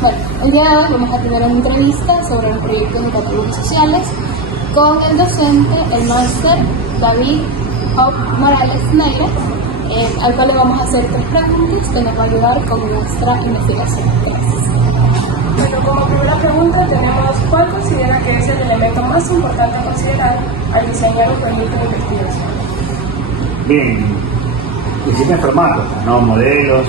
Bueno, el día de hoy vamos a tener una entrevista sobre los proyectos educativos y sociales con el docente, el máster David Morales Neira, al cual le vamos a hacer 3 preguntas que nos va a ayudar con nuestra investigación. Gracias. Bueno, como primera pregunta tenemos, ¿cuál considera que es el elemento más importante a considerar al diseñar un proyecto de investigación? Bien, existen formatos, ¿no? Modelos,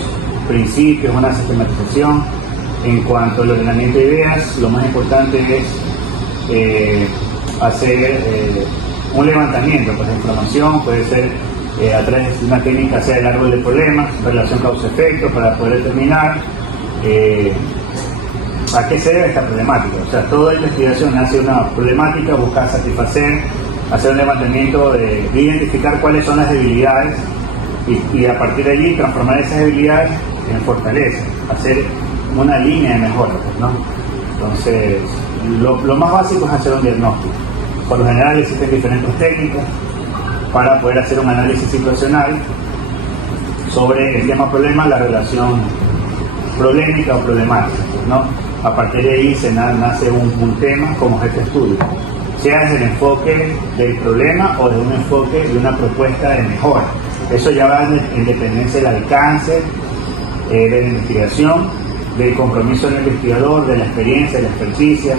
principios, una sistematización. En cuanto al ordenamiento de ideas, lo más importante es hacer un levantamiento de información, puede ser a través de una técnica, sea el árbol de problemas, relación causa-efecto, para poder determinar a qué se debe esta problemática. O sea, toda investigación hace una problemática, busca satisfacer, hacer un levantamiento de identificar cuáles son las debilidades y a partir de allí transformar esas debilidades en fortaleza, hacer una línea de mejora, ¿no? Entonces, lo más básico es hacer un diagnóstico. Por lo general existen diferentes técnicas para poder hacer un análisis situacional sobre el tema problema, la relación problemática o problemática, ¿no? A partir de ahí se nace un tema como objeto de estudio, sea desde el enfoque del problema o de un enfoque de una propuesta de mejora. Eso ya va en dependencia del alcance de la investigación, del compromiso del investigador, de la experiencia, de la experticia,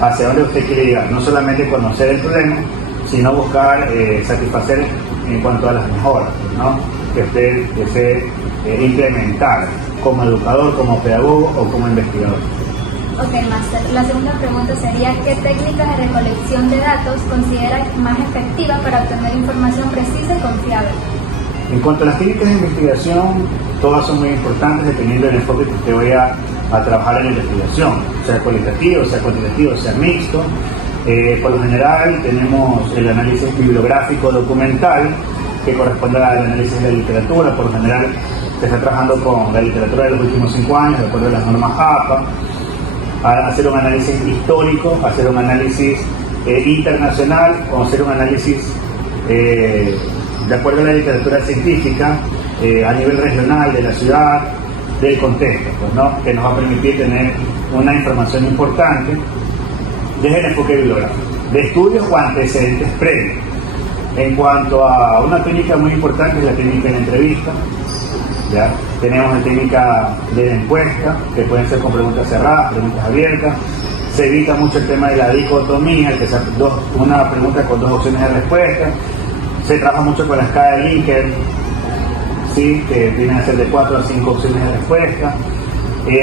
hacia dónde usted quiere llegar. No solamente conocer el problema, sino buscar satisfacer en cuanto a las mejoras, ¿no? Que usted desee implementar como educador, como pedagogo o como investigador. Ok, máster. La segunda pregunta sería, ¿qué técnicas de recolección de datos considera más efectiva para obtener información precisa y confiable? En cuanto a las técnicas de investigación, todas son muy importantes dependiendo del enfoque que usted vaya a trabajar en la investigación, sea cualitativo, sea cuantitativo, sea mixto. Por lo general tenemos el análisis bibliográfico documental, que corresponde al análisis de la literatura. Por lo general se está trabajando con la literatura de los últimos 5 años, de acuerdo a las normas APA, a hacer un análisis histórico, hacer un análisis internacional, o hacer un análisis de acuerdo a la literatura científica a nivel regional, de la ciudad, del contexto, pues, ¿no? Que nos va a permitir tener una información importante desde el enfoque bibliográfico, de estudios o antecedentes previos. En cuanto a una técnica muy importante es la técnica de la entrevista, ¿ya? Tenemos la técnica de la encuesta, que pueden ser con preguntas cerradas, preguntas abiertas. Se evita mucho el tema de la dicotomía, que sea una pregunta con 2 opciones de respuesta. Se trabaja mucho con la escala de Likert, ¿sí? Que vienen a ser de 4 a 5 opciones de respuesta.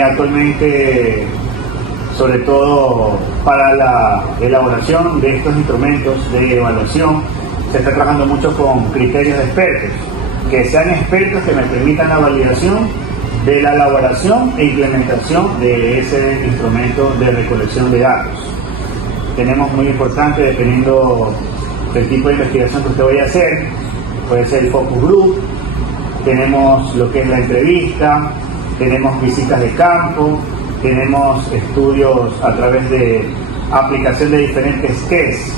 Actualmente, sobre todo para la elaboración de estos instrumentos de evaluación, se está trabajando mucho con criterios de expertos, que sean expertos que me permitan la validación de la elaboración e implementación de ese instrumento de recolección de datos. Tenemos muy importante, dependiendo del tipo de investigación que usted vaya a hacer, puede ser el focus group, tenemos lo que es la entrevista, tenemos visitas de campo, tenemos estudios a través de aplicación de diferentes tests,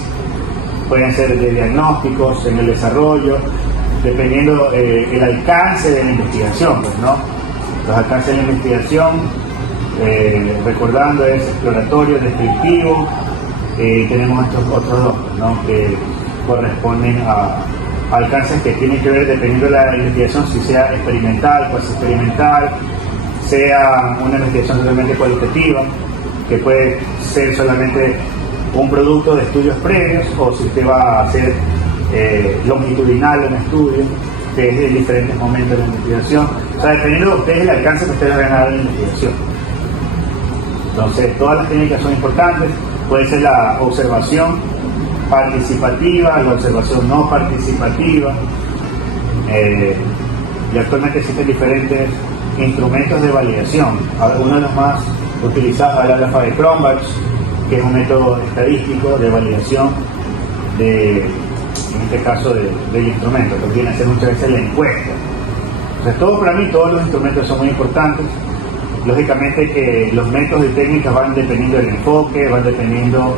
pueden ser de diagnósticos en el desarrollo, dependiendo el alcance de la investigación, pues, ¿no? Los alcances de la investigación, recordando, es exploratorio, descriptivo. Tenemos estos otros 2, ¿no? Que corresponden a alcances que tienen que ver, dependiendo de la investigación, si sea experimental, cuasi experimental, sea una investigación totalmente cualitativa, que puede ser solamente un producto de estudios previos, o si usted va a hacer longitudinal un estudio que es de diferentes momentos de la investigación. O sea, dependiendo de ustedes el alcance que ustedes van a dar en la investigación. Entonces, todas las técnicas son importantes. Puede ser la observación participativa, la observación no participativa. Y actualmente existen diferentes instrumentos de validación. Uno de los más utilizados es la ALFA de Cronbach, que es un método estadístico de validación en este caso del instrumento, que viene a ser muchas veces la encuesta. Entonces, para mí todos los instrumentos son muy importantes. Lógicamente que los métodos y técnicas van dependiendo del enfoque, van dependiendo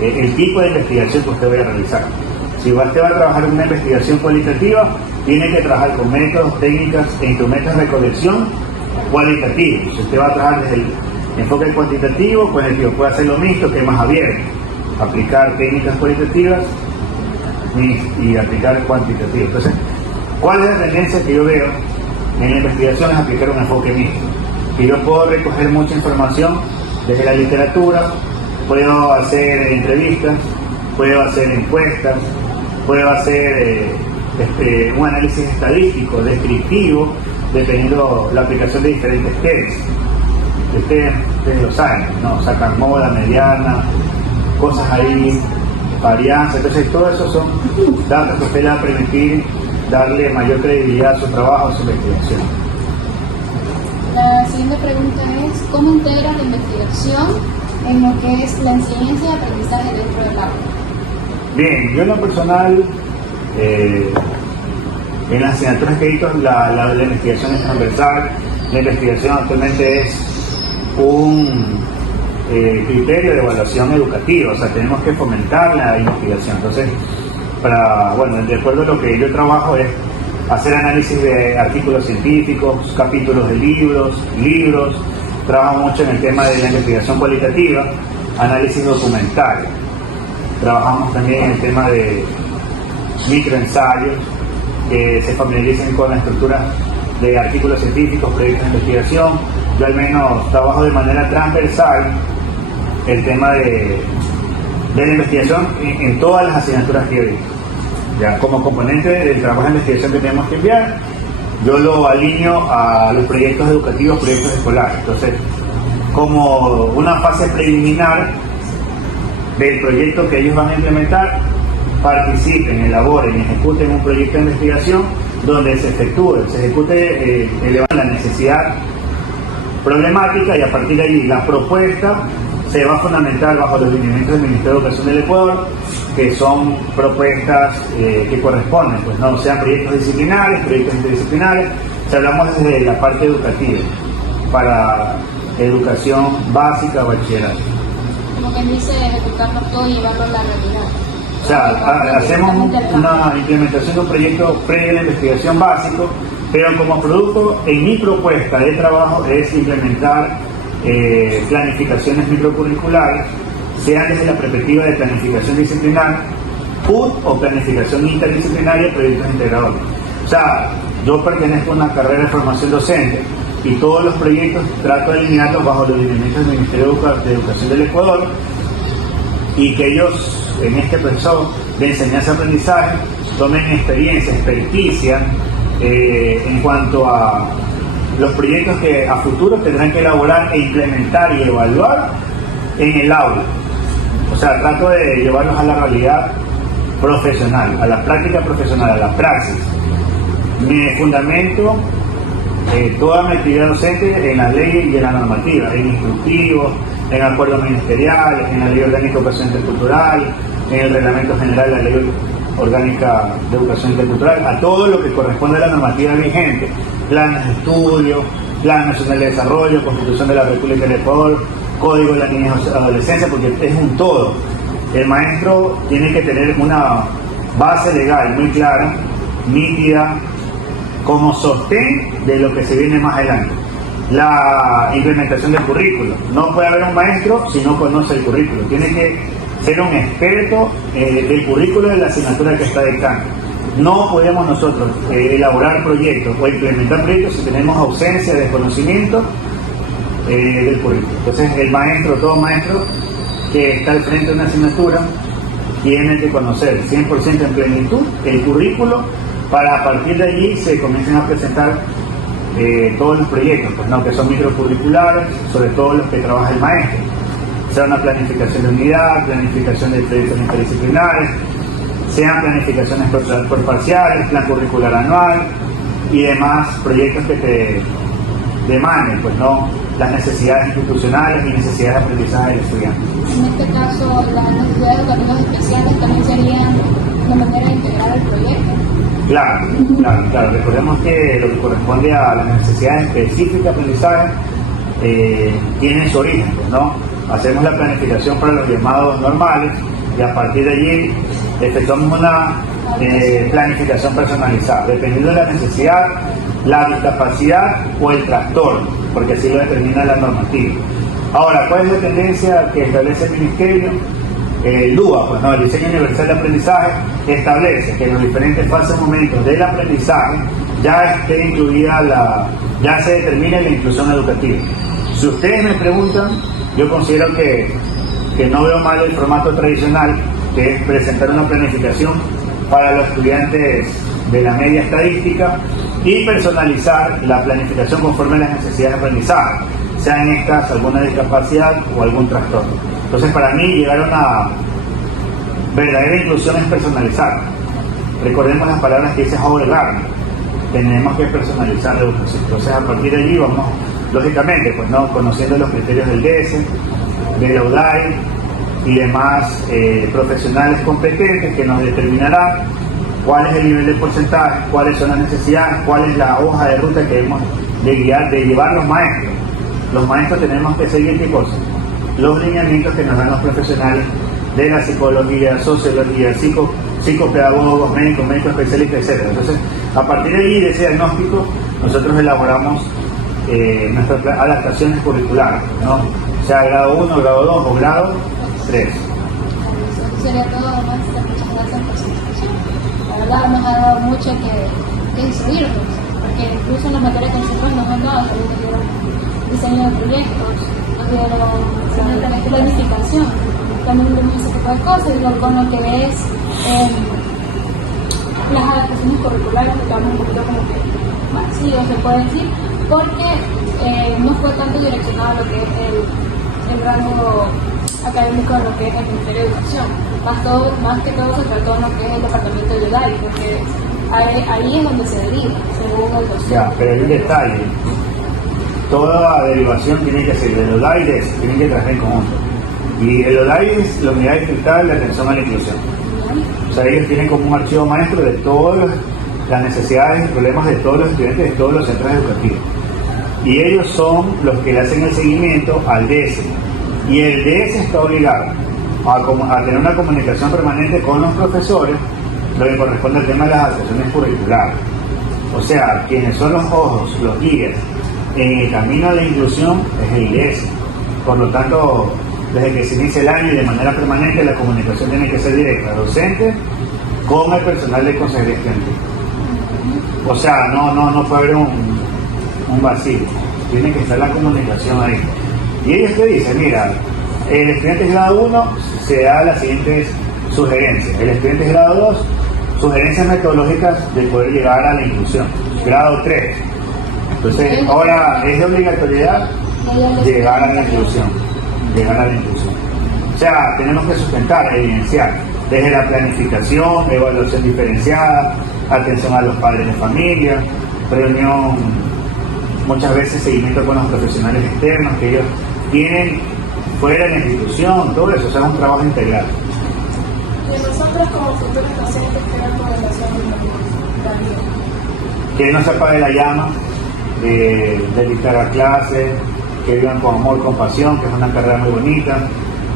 el tipo de investigación que usted vaya a realizar. Si usted va a trabajar en una investigación cualitativa, tiene que trabajar con métodos, técnicas e instrumentos de recolección cualitativos. Si usted va a trabajar desde Enfoque cuantitativo, cualitativo. Puede hacer lo mixto, que es más abierto. Aplicar técnicas cualitativas y aplicar cuantitativas. Entonces, ¿cuál es la tendencia que yo veo en la investigación? Es aplicar un enfoque mixto. Que yo puedo recoger mucha información desde la literatura, puedo hacer entrevistas, puedo hacer encuestas, puedo hacer un análisis estadístico, descriptivo, dependiendo la aplicación de diferentes tests. Ustedes lo saben, ¿no? Sacan moda, mediana, cosas ahí, varianza. Entonces, todo eso son datos que usted le va a permitir darle mayor credibilidad a su trabajo, a su investigación. La siguiente pregunta es, ¿cómo integra la investigación en lo que es la enseñanza y aprendizaje dentro del aula? Bien, yo en lo personal, en las asignaturas que he visto, la investigación es transversal. La investigación actualmente es un criterio de evaluación educativa, o sea, tenemos que fomentar la investigación. Entonces, de acuerdo a lo que yo trabajo es hacer análisis de artículos científicos, capítulos de libros, trabajo mucho en el tema de la investigación cualitativa, análisis documental, trabajamos también en el tema de microensayos, que se familiaricen con la estructura de artículos científicos, proyectos de investigación. Yo al menos trabajo de manera transversal el tema de la investigación en todas las asignaturas que doy. Ya, como componente del trabajo de investigación que tenemos que enviar, yo lo alineo a los proyectos educativos, proyectos escolares. Entonces, como una fase preliminar del proyecto que ellos van a implementar, participen, elaboren y ejecuten un proyecto de investigación donde se ejecute elevando la necesidad problemática, y a partir de allí la propuesta se va a fundamentar bajo los lineamientos del Ministerio de Educación del Ecuador, que son propuestas que corresponden, pues no sean proyectos disciplinares, proyectos interdisciplinares. Si hablamos desde la parte educativa, para educación básica, bachillerato. Como quien dice, ejecutarlo todo y llevarlo a la realidad. O sea, hacemos una implementación de un proyecto previo a la investigación básico, pero como producto, en mi propuesta de trabajo es implementar planificaciones microcurriculares, sean desde la perspectiva de planificación disciplinar, PUD o planificación interdisciplinaria, proyectos integradores. O sea, yo pertenezco a una carrera de formación docente y todos los proyectos trato de alinearlos bajo los lineamientos del Ministerio de Educación del Ecuador, y que ellos, en este proceso de enseñanza-aprendizaje, tomen experiencia, experticia en cuanto a los proyectos que a futuro tendrán que elaborar e implementar y evaluar en el aula. O sea, trato de llevarlos a la realidad profesional, a la práctica profesional, a la praxis. Me fundamento toda mi actividad docente en las leyes y en la normativa, en instructivos, en acuerdos ministeriales, en la Ley Orgánica de Educación Intercultural, en el Reglamento General de la Ley Orgánica de Educación Intercultural, a todo lo que corresponde a la normativa vigente, planes de estudio, Plan Nacional de Desarrollo, Constitución de la República del Ecuador, Código de la Niñez y Adolescencia, porque es un todo. El maestro tiene que tener una base legal muy clara, nítida, como sostén de lo que se viene más adelante. La implementación del currículo. No puede haber un maestro si no conoce el currículo. Tiene que ser un experto del currículo de la asignatura que está dictando. No podemos nosotros elaborar proyectos o implementar proyectos si tenemos ausencia de conocimiento del currículo. Entonces, el maestro, todo maestro que está al frente de una asignatura, tiene que conocer 100% en plenitud el currículo, para a partir de allí se comiencen a presentar todos los proyectos, pues, ¿no? Que son microcurriculares, sobre todo los que trabaja el maestro. Sea una planificación de unidad, planificación de proyectos interdisciplinares, sean planificaciones por parciales, plan curricular anual y demás proyectos que te demanden, pues, ¿no? Las necesidades institucionales y necesidades de aprendizaje del estudiante. En este caso, las necesidades educativas especiales también serían una manera de integrar el proyecto. Claro. Recordemos que lo que corresponde a las necesidades específicas de aprendizaje tiene su origen, pues, ¿no? Hacemos la planificación para los llamados normales y a partir de allí efectuamos una planificación personalizada, dependiendo de la necesidad, la discapacidad o el trastorno, porque así lo determina la normativa. Ahora, ¿cuál es la tendencia que establece el Ministerio? El DUA, pues, ¿no? El Diseño Universal de Aprendizaje, establece que en los diferentes fases o momentos del aprendizaje ya esté incluida ya se determine la inclusión educativa. Si ustedes me preguntan, yo considero que no veo mal el formato tradicional, que es presentar una planificación para los estudiantes de la media estadística y personalizar la planificación conforme a las necesidades de aprendizaje, sean estas alguna discapacidad o algún trastorno. Entonces, para mí, llegar a una verdadera inclusión es personalizar. Recordemos las palabras que dice Howard Gardner: tenemos que personalizar la educación. Entonces, a partir de allí vamos, lógicamente, pues, ¿no?, conociendo los criterios del DESE, de la UDAI y demás profesionales competentes que nos determinarán cuál es el nivel de porcentaje, cuáles son las necesidades, cuál es la hoja de ruta que debemos de llevar los maestros. Los maestros tenemos que seguir ¿qué cosa? Los lineamientos que nos dan los profesionales de la psicología, sociología, psicopedagogos, médicos especialistas, etc. Entonces, a partir de ahí, de ese diagnóstico, nosotros elaboramos nuestras adaptaciones curriculares, ¿no? Sea grado 1, grado 2 o grado 3. Sería todo, más. Muchas gracias por su discusión. La verdad nos ha dado mucho que instruirnos, porque incluso en las materias que nosotros nos han dado, también nos dieron diseño de proyectos, nos dieron planificación, también vemos ese tipo de cosas, y con lo que es las adaptaciones curriculares, que estamos un poquito como que vacío, se puede decir, porque no fue tanto direccionado a lo que es el rango académico de lo que es el Ministerio de Educación. Más que todo se trató en lo que es el departamento de UDAI, porque ahí es donde se deriva, según el docente. Ya, pero hay un detalle. Toda derivación tiene que ser del UDAI, tienen que trabajar en conjunto. Y el UDAI es la Unidad Distrital de Atención a la Inclusión. O sea, ellos tienen como un archivo maestro de todas las necesidades y problemas de todos los estudiantes de todos los centros educativos. Y ellos son los que le hacen el seguimiento al DS. Y el DS está obligado a tener una comunicación permanente con los profesores, lo que corresponde al tema de las adaptaciones curriculares. O sea, quienes son los ojos, los guías en el camino a la inclusión es el DS. Por lo tanto, desde que se inicia el año y de manera permanente, la comunicación tiene que ser directa, docente con el personal de consejería estudiantil. O sea, no puede haber un vacío, tiene que estar la comunicación ahí. Y ellos te dicen, mira, el estudiante de grado 1 se da las siguientes sugerencias, el estudiante de grado 2, sugerencias metodológicas de poder llegar a la inclusión, grado 3. Entonces, ahora es de obligatoriedad llegar a la inclusión. O sea, tenemos que sustentar, evidenciar, desde la planificación, evaluación diferenciada, atención a los padres de familia, reunión, muchas veces seguimiento con los profesionales externos que ellos tienen fuera de la institución, todo eso, o sea, es un trabajo integral. Y nosotros como futuros docentes, ¿qué recomendaciones nos darían? Que no se apague la llama de dictar a clase, que vivan con amor, con pasión, que es una carrera muy bonita,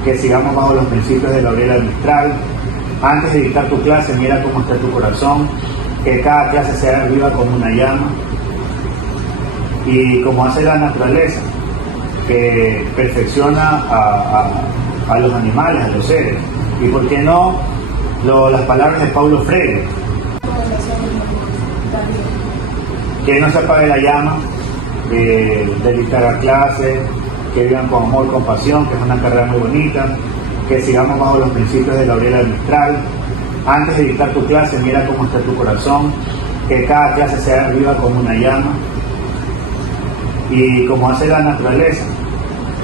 que sigamos bajo los principios de Gabriela Mistral. Antes de dictar tu clase, mira cómo está tu corazón, que cada clase sea viva como una llama, y como hace la naturaleza, que perfecciona a los animales, a los seres. Y por qué no las palabras de Paulo Freire: que no se apague la llama de dictar a clase, que vivan con amor, con pasión, que es una carrera muy bonita, que sigamos bajo los principios de Gabriela Mistral. Antes de dictar tu clase, mira cómo está tu corazón, que cada clase sea viva como una llama, y como hace la naturaleza,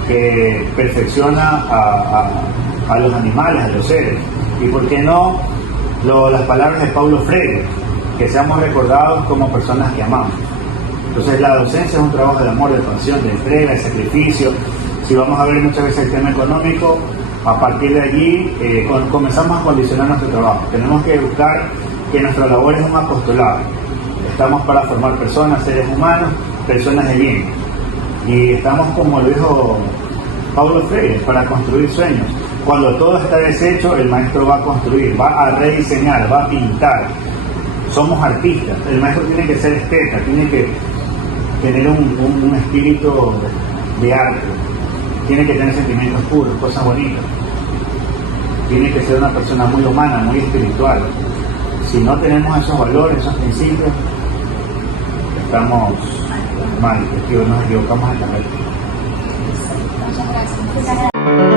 que perfecciona a los animales, a los seres. Y por qué no las palabras de Paulo Freire: que seamos recordados como personas que amamos. Entonces, la docencia es un trabajo de amor, de pasión, de entrega, de sacrificio. Si vamos a ver muchas veces el tema económico, a partir de allí comenzamos a condicionar nuestro trabajo. Tenemos que buscar que nuestra labor es un apostolado. Estamos para formar personas, seres humanos, personas de bien. Y estamos, como lo dijo Paulo Freire, para construir sueños. Cuando todo está deshecho, el maestro va a construir, va a rediseñar, va a pintar. Somos artistas. El maestro tiene que ser esteta, tiene que tener un espíritu de arte. tiene que tener sentimientos puros, cosas bonitas. Tiene que ser una persona muy humana, muy espiritual. Si no tenemos esos valores, esos principios, estamos mal, nos equivocamos en la mente. Muchas gracias. Muchas gracias.